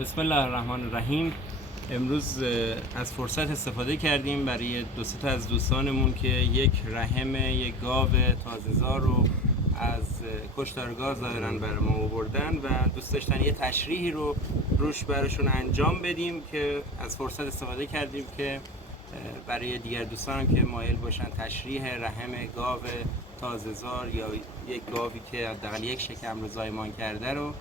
بسم الله الرحمن الرحیم. امروز از فرصت استفاده کردیم برای دو سه تا از دوستانمون که یک رحم یک گاو تازه‌زار رو از کشتارگاه ظاهراً برای ما آوردن و دوست داشتن یه تشریحی رو روش براشون انجام بدیم که از فرصت استفاده کردیم که برای دیگر دوستانم که مایل باشن تشریح رحم گاو تازه‌زار یا یک گاوی که حداقل یک شکم رو زایمان کرده رو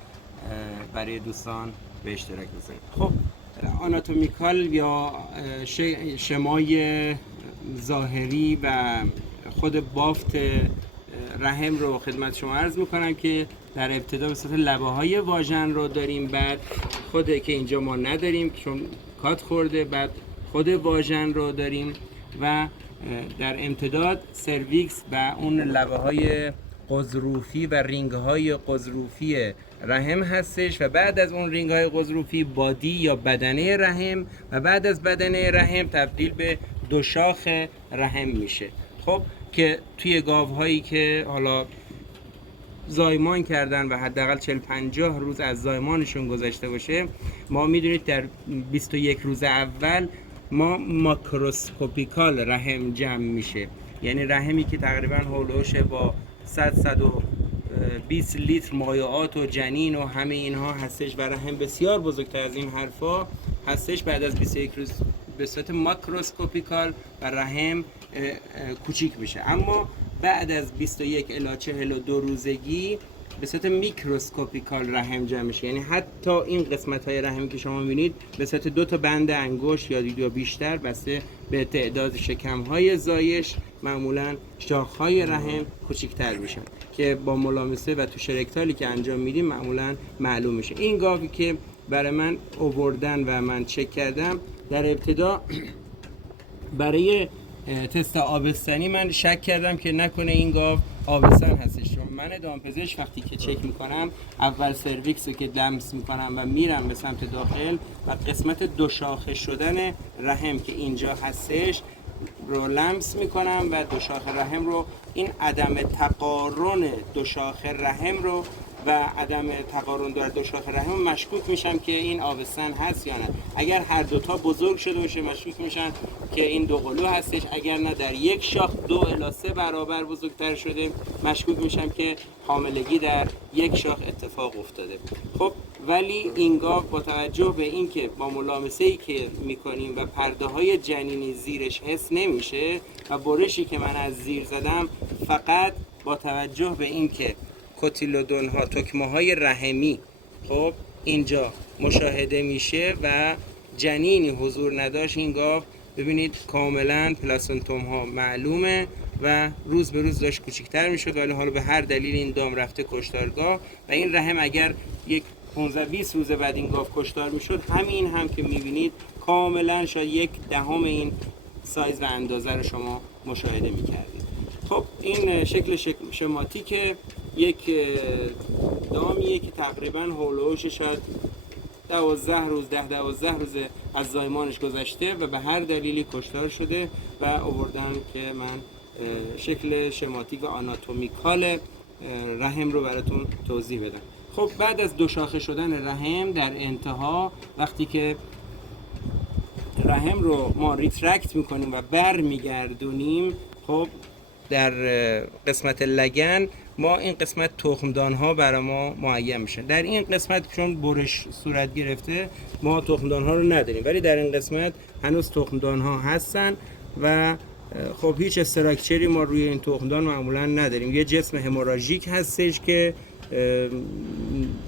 برای دوستان به اشتراک بذاریم. خب آناتومیکال یا شمای ظاهری و خود بافت رحم رو خدمت شما عرض میکنم که در ابتدا به صورت لبه های واژن رو داریم، بعد خود که اینجا ما نداریم چون کات خورده، بعد خود واژن رو داریم و در امتداد سرویکس و اون لبه های قضروفی و رینگ های قضروفی رحم هستش و بعد از اون رینگ های قضروفی بادی یا بدنه رحم و بعد از بدنه رحم تبدیل به دو شاخ رحم میشه. خب که توی گاوهایی که حالا زایمان کردن و حداقل 40-50 روز از زایمانشون گذشته باشه، ما میدونید در 21 روز اول ما ماکروسکوپیکال رحم جمع میشه، یعنی رحمی که تقریبا هولوش با 100-120 لیتر مایعات و جنین و همه اینها هستش و رحم بسیار بزرگتر از این حرفا هستش. بعد از 21 روز به صورت ماکروسکوپیکال و رحم کوچیک میشه، اما بعد از 21 الی 42 روزگی به صورت میکروسکوپیکال رحم جمع میشه، یعنی حتی این قسمت های رحمی که شما میبینید به صورت 2 تا بند انگشت یا بیشتر بسته به تعداد شکم های زایش معمولا شاخ های رحم کوچیکتر میشن که با ملامسه و تو شرکتالی که انجام میدیم معمولا معلوم میشه. این گاوی که برای من آوردن و من چک کردم، در ابتدا برای تست آبستنی من شک کردم که نکنه این گاو آبستن هستش، چون من دامپزشک وقتی که چک میکنم اول سرویکس رو که لمس میکنم و میرم به سمت داخل و قسمت دو شاخه شدن رحم که اینجا هستش رو لمس میکنم و دو شاخه رحم رو، این عدم تقارن دو شاخه رحم رو و عدم تقارن در دو شاخه رحم مشکوک میشم که این آبستن هست یا نه. اگر هر دوتا بزرگ شده باشه مشکوک میشن که این دو قلو هستش، اگر نه در یک شاخ 2 الی 3 برابر بزرگتر شده مشکوک میشم که حاملگی در یک شاخ اتفاق افتاده. خب ولی این گاو با توجه به اینکه با ملامسه‌ای که میکنیم و پرده های جنینی زیرش حس نمیشه و برشی که من از زیر زدم فقط با توجه به اینکه کوتیلودون ها تکمه های رحمی خب اینجا مشاهده میشه و جنینی حضور نداشت، این گاو ببینید کاملا پلاسنتوم ها معلومه و روز به روز داشت کوچکتر میشد، ولی حالا به هر دلیل این دام رفته کشتارگاه و این رحم اگر یک 15-20 روز بعد این گاو کشتار میشد، همین هم که میبینید کاملا شاید 1/10 این سایز و اندازه رو شما مشاهده میکردید. خب این شکل شماتیک یک دامیه که تقریبا هولوش شاید 10-12 روز از زایمانش گذشته و به هر دلیلی کشتار شده و آوردن که من شکل شماتیک و آناتومیکال رحم رو براتون توضیح بدم. خب بعد از دو شاخه شدن رحم در انتها وقتی که رحم رو ما ریترکت میکنیم و بر میگردونیم، خب در قسمت لگن ما این قسمت تخمدان ها برای ما معین میشن. در این قسمت چون برش صورت گرفته ما تخمدان ها رو نداریم، ولی در این قسمت هنوز تخمدان ها هستن و خب هیچ استراکچری ما روی این تخمدان معمولا نداریم. یه جسم هموراژیک هستش که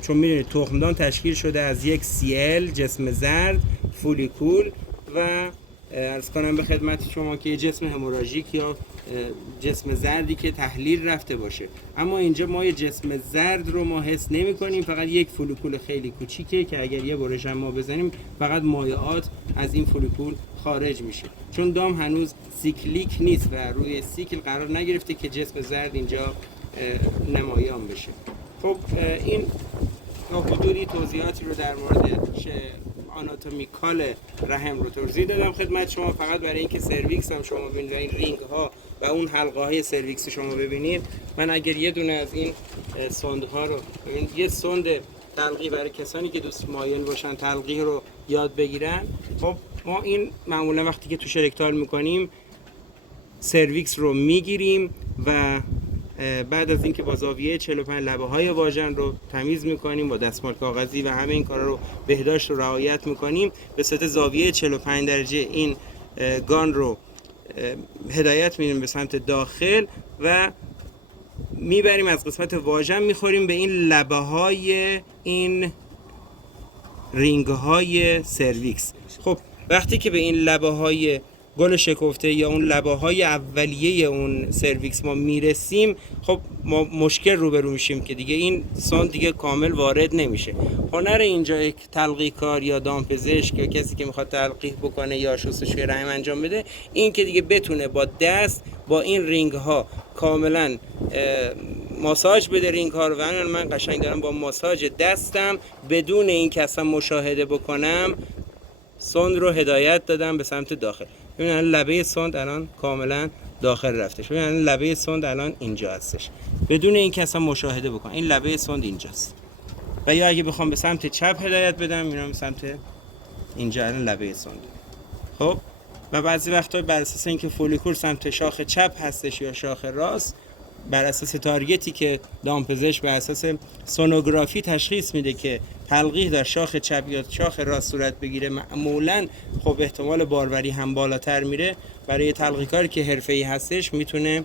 چون میدونید تخمدان تشکیل شده از یک سیل جسم زرد فولیکول و عرض کنم به خدمت شما که جسم هموراژیک یا جسم زردی که تحلیل رفته باشه، اما اینجا ما یه جسم زرد رو ما حس نمی کنیم، فقط یک فولیکول خیلی کوچیکه که اگر یه برش هم ما بزنیم فقط مایعات از این فولیکول خارج میشه، چون دام هنوز سیکلیک نیست و روی سیکل قرار نگرفته که جسم زرد اینجا نمایان بشه. خب این حدودی توضیحاتی رو در مورد آناتومیکال رحم رو توضیح دادم خدمت شما، فقط برای اینکه سرویکس هم شما ببینید، این رینگ ها و اون حلقه های سرویکس شما ببینید. من اگر یه دونه از این سوندها رو ببینید، یه سوند تلقیح برای کسانی که دوست مایل باشن تلقیح رو یاد بگیرن. خب ما این معمولا وقتی که توش رکتال میکنیم سرویکس رو میگیریم و بعد از اینکه با زاویه 45 لبه های واژن رو تمیز میکنیم با دستمال کاغذی و همه این کارا رو بهداشت رو رعایت میکنیم، به صورت زاویه 45 درجه این گان رو هدایت میدیم به سمت داخل و میبریم از قسمت واژن میخوریم به این لبه های این رینگ های سرویکس. خب وقتی که به این لبه های گل شکفته یا اون لبه های اولیه اون سرویکس ما میرسیم، خب ما مشکل روبرو میشیم که دیگه این سوند دیگه کامل وارد نمیشه. هنر اینجا یک تلقیح کار یا دامپزشک یا کسی که میخواد تلقیح بکنه یا شستشوی رحم انجام بده، این که دیگه بتونه با دست با این رینگ ها کاملا ماساژ بده رینگ ها رو. و من قشنگ دارم با ماساژ دستم بدون این که اصلا مشاهده بکنم سوند رو هدایت دادم به سمت داخل. ببینید لبه سوند الان کاملا داخل رفتش. ببینید لبه سوند الان اینجا هستش بدون اینکه اصلا مشاهده بکنم. این لبه سوند اینجاست. و یا اگه بخوام به سمت چپ هدایت بدم میرم به سمت اینجا الان لبه سوند. خب و بعضی وقتا بر اساس اینکه فولیکول سمت شاخ چپ هستش یا شاخ راست، بر اساس تارگتی که دامپزشک بر اساس سونوگرافی تشخیص میده که تلقیح در شاخ چپ یا شاخ راست صورت بگیره، معمولا خب احتمال باروری هم بالاتر میره. برای تلقیح کاری که حرفه‌ای هستش میتونه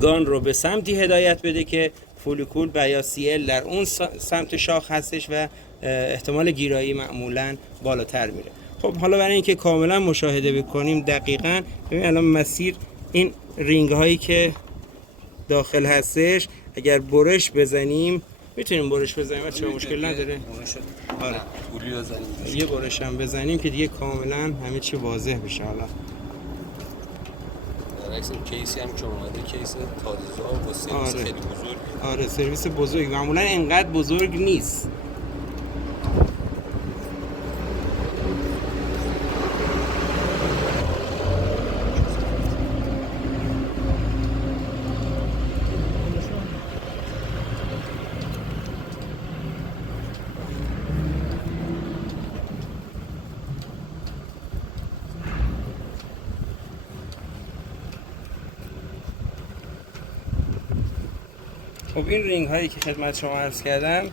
گان رو به سمتی هدایت بده که فولیکول و یا سی ال در اون سمت شاخ هستش و احتمال گیرایی معمولا بالاتر میره. خب حالا برای اینکه کاملا مشاهده بکنیم دقیقاً، ببین الان مسیر این رینگ هایی که داخل هستش اگر برش بزنیم میتونیم برش بزنیم، چه مشکل نداره. آره طولی بزنیم، یه برش هم بزنیم که دیگه کاملا همه چی واضح بشه. حالا برعکس کیسی هم که اومده کیس تازه و سرویس خیلی بزرگ. آره سرویس بزرگ، معمولا اینقدر بزرگ نیست. خب این رینگ هایی که خدمت شما عرض کردم،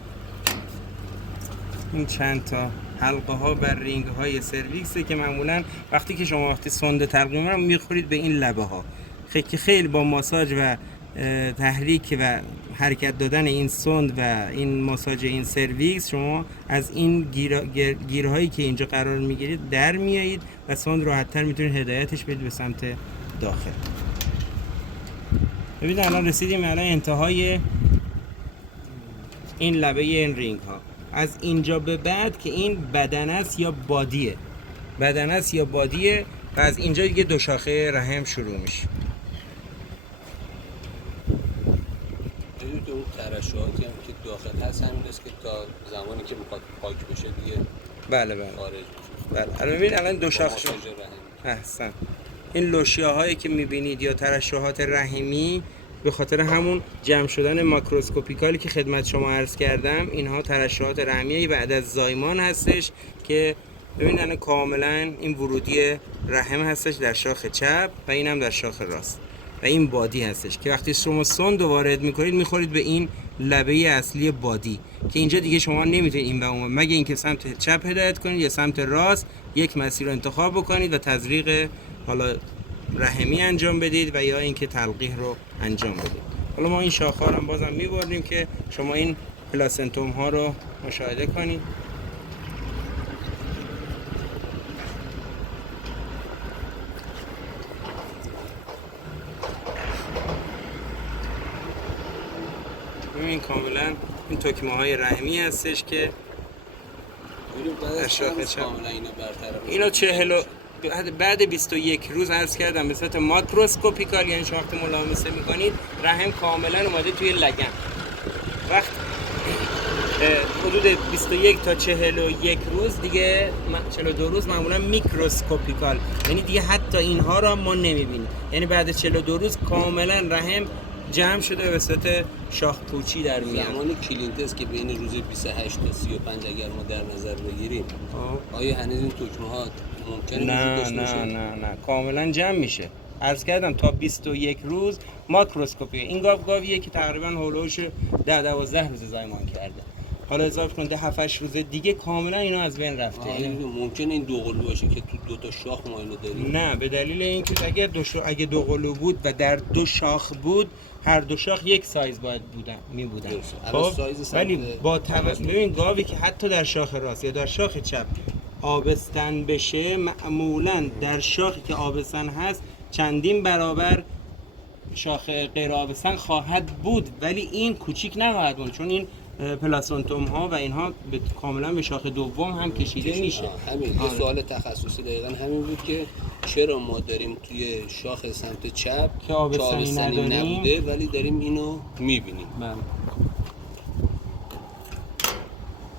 این چند تا حلقه ها بر رینگ های سرویکسه که معمولا وقتی که شما وقتی سوند تلقیح رو میخورید به این لبه ها، خیلی با ماساژ و تحریک و حرکت دادن این سوند و این ماساژ این سرویکس شما از این گیرهایی که اینجا قرار میگیرید در میایید و سوند راحت‌تر میتونید هدایتش بدید به سمت داخل. ببینید الان رسیدیم الان انتهای این لبه این رینگ ها. از اینجا به بعد که این بدن است یا بادیه، بدن است یا بادیه و از اینجا دیگه دو شاخه رحم شروع میشه. ببینید اون ترشحاتی هم که داخل هست همین است که تا زمانی که میخواد پاک بشه دیگه بله خارج. بله الان ببینید الان دو شاخه شد. احسن. این لوشیاهایی که میبینید یا ترشحات رحمی به خاطر همون جمع شدن ماکروسکوپیکالی که خدمت شما عرض کردم، اینها ترشحات رحمی بعد از زایمان هستش که ببینید الان کاملا این ورودی رحم هستش در شاخ چپ و این هم در شاخ راست و این بادی هستش که وقتی شما سوند وارد میکنید میخورید به این لبه اصلی بادی که اینجا دیگه شما نمیتونید این و اون مگه اینکه سمت چپ هدایت کنید یا سمت راست یک مسیر رو انتخاب بکنید و تزریق حالا رحمی انجام بدید و یا اینکه تلقیح رو انجام بدید. حالا ما این شاخه ها رو هم بازم میبردیم که شما این پلاسنتوم ها رو مشاهده کنید. این کاملا این تکمه های رحمی هستش که در شاخه چپ اینا بعد 21 روز عرض کردم به صورت ماکروسکوپیکال، یعنی شما وقتی ملامسه میکنید رحم کاملا اومده توی لگن. وقت حدود 21 تا 41 روز دیگه 42 روز معمولا میکروسکوپیکال، یعنی دیگه حتی اینها را ما نمیبینیم. یعنی بعد 42 روز کاملا رحم جمع شده به صورت شاخ پوچی در میاد. زمان کلینتس که بین روز 28 تا 35 اگر ما در نظر بگیریم، آیا هنوز این تکمه ها ممکنه وجود داشته باشه؟ نه کاملا جمع میشه. عرض کردم تا 21 روز ماکروسکوپی. این گاویه که تقریبا هولوش 10-12 روز زایمان کرده. حالا اضافه کن 7-8 روز دیگه کاملا اینا از بین رفته. ممکنه این دو قلو باشه که تو 2 تا شاخ ما اینو داریم؟ نه، به دلیل اینکه اگه دو قلو بود و در 2 شاخ بود، هر 2 شاخ یک سایز باید میبودن. خب ولی با ببین گاوی که حتی در شاخ راست یا در شاخ چپ آبستن بشه، معمولا در شاخی که آبستن هست چندین برابر شاخ غیر آبستن خواهد بود، ولی این کوچیک نخواهد بود، چون این پلاسونتوم ها و اینها کاملا به شاخ دوم هم کشیده میشه. همین یه سوال تخصصی دقیقاً همین بود که چرا ما داریم توی شاخ سمت چپ که آبستنی نبوده ولی داریم اینو میبینیم.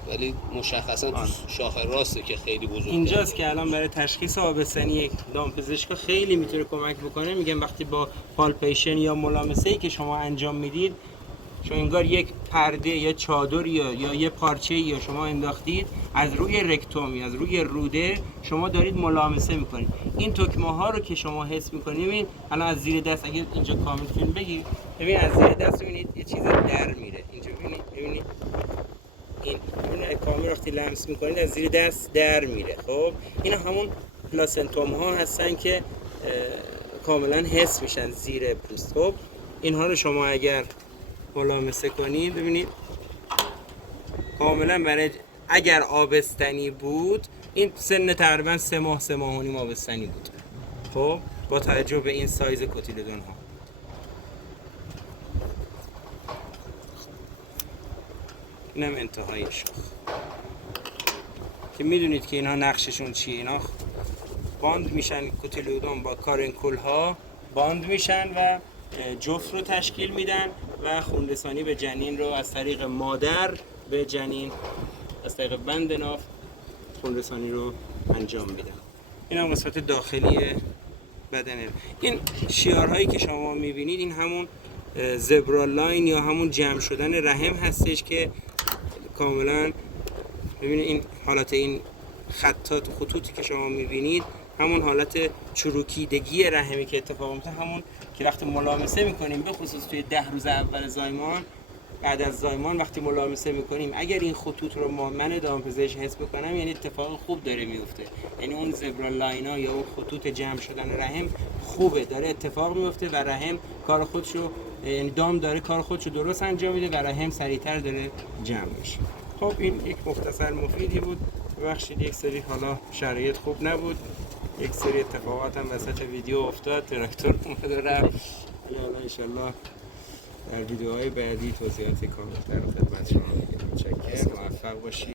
ولی مشخصا تو شاخ راسته که خیلی بزرگه. اینجاست که الان برای تشخیص آبستنی یک دامپزشک خیلی میتونه کمک بکنه. میگم وقتی با پالپیشن یا ملامسه‌ای که شما انجام میدید، شما انگار یک پرده یا چادر یا یه پارچه یا شما انداختید از روی رکتوم، از روی روده شما دارید ملامسه میکنید. این تکمه ها رو که شما حس میکنید، ببین الان از زیر دست، اگه اینجا کامل فیلم بگی، ببین از زیر دست ببینید یه چیز در میره اینجا، ببینید این کامل وقتی لمس میکنید از زیر دست در میره. خب اینا همون پلاسنتوم ها هستن که کاملا حس میشن زیر پوست. خب اینها رو شما اگر ملامسه کنید ببینید کاملا برای اگر آبستنی بود این سن تقریبا 3 ماه 3 ماه و نیم آبستنی بود. خب با توجه به این سایز کوتیلودون ها. اینم انتهای شاخ که میدونید که اینها نقششون چیه. اینا باند میشن، کوتیلودون با کارنکول ها باند میشن و جفت رو تشکیل میدن و خونرسانی به جنین رو از طریق مادر به جنین از طریق بند ناف خونرسانی رو انجام میدن. این هم قسمت داخلی بدنه. این شیارهایی که شما میبینید این همون زبرالاین یا همون جمع شدن رحم هستش که کاملا ببینید این حالت، این خطوطی که شما میبینید همون حالت چروکیدگی رحمی که اتفاق میفته، همون که وقتی ملامسه میکنیم به خصوص توی 10 روز اول زایمان، بعد از زایمان وقتی ملامسه میکنیم اگر این خطوط رو من دامپزشک حس بکنم یعنی اتفاق خوب داره میفته، یعنی اون زبرالاینا یا اون خطوط جمع شدن رحم خوبه، داره اتفاق میفته و رحم کار خودشو، یعنی دام داره کار خودشو درست انجام میده و رحم سریعتر داره جمع میشه. خب این یک مختصر مفیدی بود. ببخشید یک سری حالا شرایط خوب نبود، یک سری اتفاقات هم وسط ویدیو افتاد، تراکتور اومد و رفت. حالا انشالله در ویدیوهای بعدی توضیحات کاملتر رو خدمت شما میگم. متشکرم، موفق باشید.